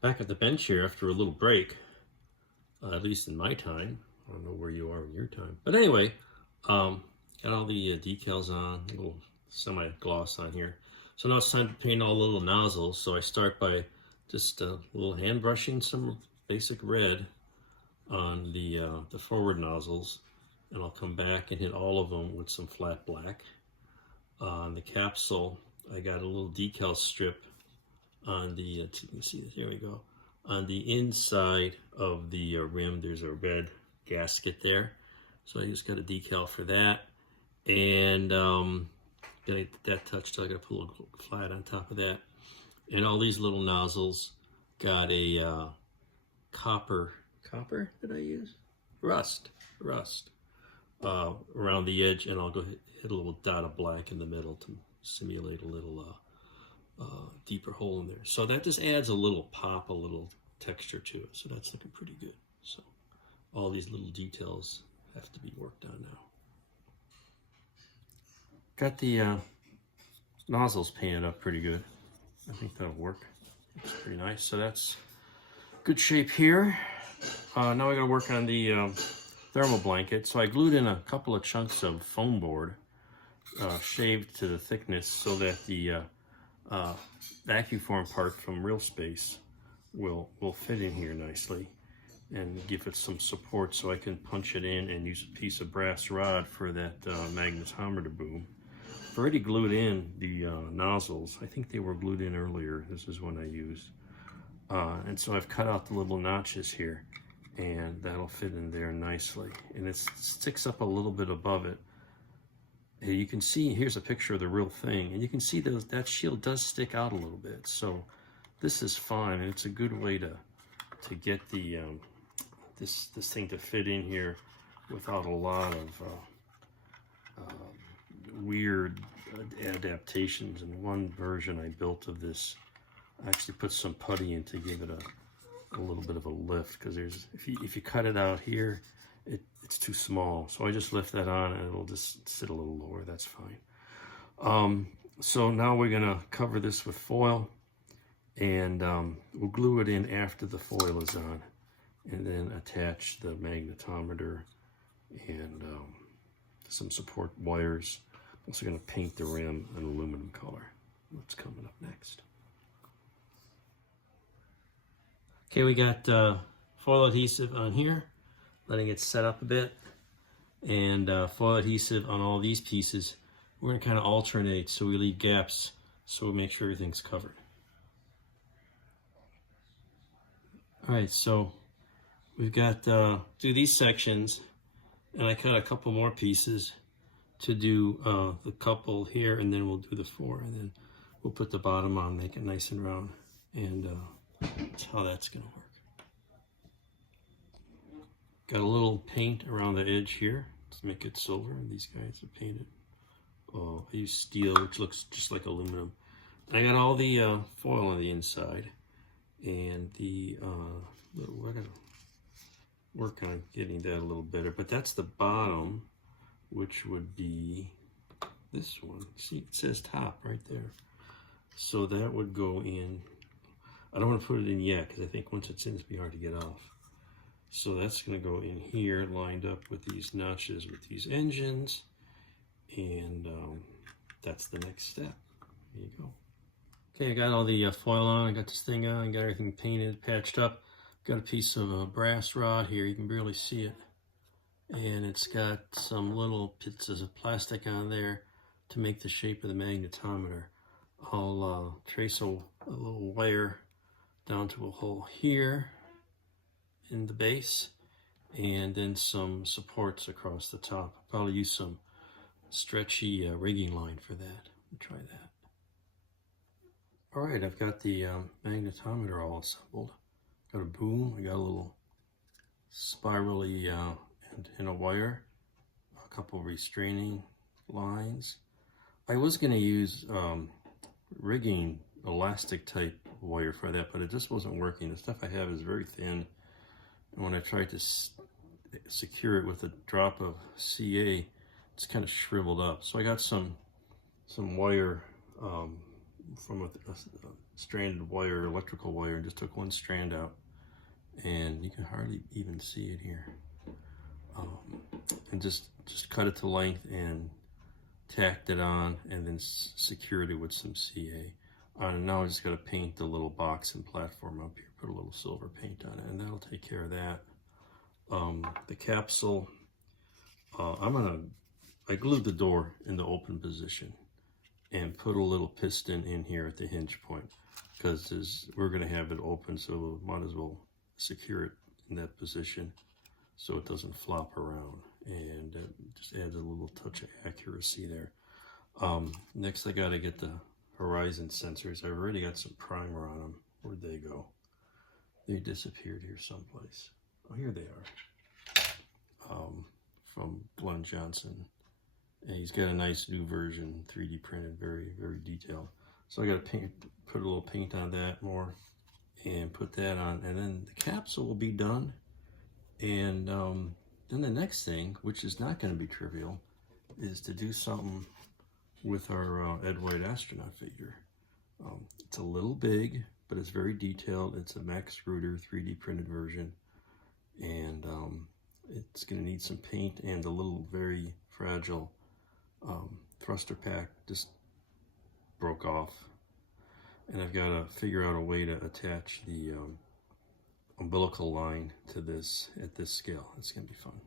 Back at the bench here after a little break, at least in my time. I don't know where you are in your time. But anyway, got all the decals on, a little semi-gloss on here. So now it's time to paint all the little nozzles. So I start by just a little hand brushing some basic red on the forward nozzles. And I'll come back and hit all of them with some flat black. On the capsule, I got a little decal strip on the, you can see this, there we go. On the inside of the rim, there's a red gasket there. So I just got a decal for that. And gotta get that touched, I gotta put a little flat on top of that. And all these little nozzles got a copper did I use? Rust around the edge, and I'll go hit a little dot of black in the middle to simulate a little deeper hole in there. So that just adds a little pop, a little texture to it. So that's looking pretty good. So all these little details have to be worked on now. Got the nozzles painted up pretty good. I think that'll work. It's pretty nice. So that's good shape here. Now I gotta work on the thermal blanket. So I glued in a couple of chunks of foam board, shaved to the thickness so that the vacuum part from Real Space will fit in here nicely and give it some support so I can punch it in and use a piece of brass rod for that magnetometer boom. I've already glued in the nozzles. I think they were glued in earlier. This is one I used. And so I've cut out the little notches here, and that'll fit in there nicely. And it sticks up a little bit above it. And you can see, here's a picture of the real thing, and you can see that shield does stick out a little bit. So this is fine, and it's a good way to get the this thing to fit in here without a lot of weird adaptations. In one version I built of this, I actually put some putty in to give it a little bit of a lift, because there's if you cut it out here, it's too small. So I just lift that on and it'll just sit a little lower. That's fine. So now we're gonna cover this with foil, and we'll glue it in after the foil is on, and then attach the magnetometer and some support wires. I'm also gonna paint the rim an aluminum color. What's coming up next? Okay, we got foil adhesive on here, letting it set up a bit, and foil adhesive on all these pieces. We're gonna kind of alternate so we leave gaps so we make sure everything's covered. All right, so we've got do these sections, and I cut a couple more pieces to do the couple here, and then we'll do the 4, and then we'll put the bottom on, make it nice and round, and that's how that's gonna work. Got a little paint around the edge here to make it silver. These guys are painted. I use steel, which looks just like aluminum. I got all the foil on the inside, and we're gonna work on getting that a little better. But that's the bottom, which would be this one. See, it says top right there. So that would go in. I don't want to put it in yet, because I think once it's in, it's be hard to get off. So that's going to go in here, lined up with these notches with these engines, and that's the next step. There you go. Okay, I got all the foil on. I got this thing on. I got everything painted, patched up. Got a piece of brass rod here. You can barely see it, and it's got some little pieces of plastic on there to make the shape of the magnetometer. I'll trace a little wire down to a hole here in the base, and then some supports across the top. I'll probably use some stretchy rigging line for that. Try that. All right, I've got the magnetometer all assembled. Got a boom, I got a little spirally and a wire, a couple restraining lines. I was going to use rigging elastic type wire for that, but it just wasn't working. The stuff I have is very thin, and when I tried to secure it with a drop of CA, it's kind of shriveled up. So I got some wire from a stranded wire, electrical wire, and just took one strand out, and you can hardly even see it here. And just cut it to length and tacked it on, and then secured it with some CA. And now I just got to paint the little box and platform up here, put a little silver paint on it, and that'll take care of that. The capsule, I glued the door in the open position and put a little piston in here at the hinge point, because we're going to have it open, so we might as well secure it in that position so it doesn't flop around, and it just adds a little touch of accuracy there. Next I got to get the horizon sensors. I've already got some primer on them. Where'd they go? They disappeared here someplace. Oh, here they are. From Glenn Johnson. And he's got a nice new version, 3D printed, very, very detailed. So I got to put a little paint on that more, and put that on, and then the capsule will be done. And then the next thing, which is not going to be trivial, is to do something with our Ed White astronaut figure. It's a little big, but it's very detailed. It's a Max Ruder 3D printed version, and it's going to need some paint, and a little very fragile thruster pack just broke off, and I've got to figure out a way to attach the umbilical line to this at this scale. It's going to be fun.